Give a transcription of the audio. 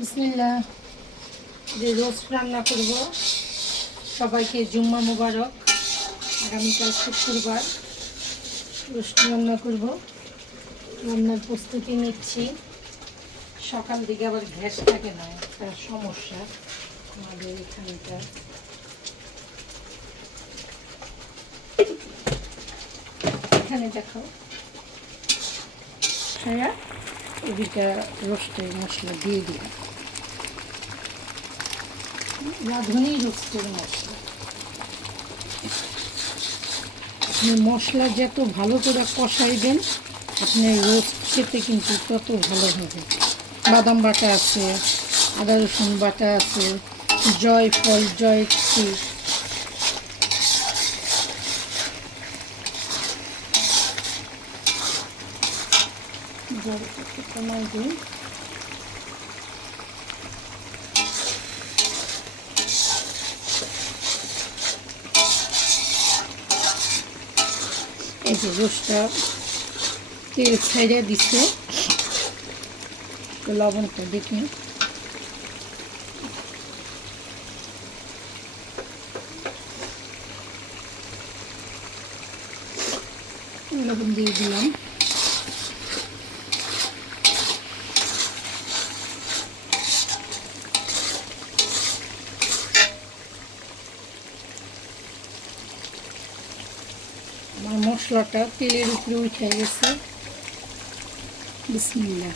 বিসমিল্লাহ। যে রোস্ট রান্না করব, সবাইকে জুম্মা মুবারক। আগামীকাল শুক্রবার রোস্ট রান্না করব। রান্নার প্রস্তুতি নিচ্ছি। সকাল দিকে আবার গ্যাস থাকে না, একটা সমস্যা আমাদের এখানটা। এখানে দেখো হ্যাঁ, এদিকে রোস্টের মশলা দিয়ে দিলাম, রাঁধুনি রোস্টের মশলা। আপনি মশলা যত ভালো করে কষাইবেন, আপনার রোস্ট খেতে কিন্তু তত ভালো হবে। বাদাম বাটা আছে, আদা রসুন বাটা আছে, জয়ফল, জয়ত্রী, কমাই দিই। এই যে রোস্টটা তেল ছাইড়ে দিচ্ছে, লবণটা দেখি। লবণ দিয়ে দিলাম। আমার মশলাটা তেলের উপরে উঠে গেছে। বিসমিল্লাহ।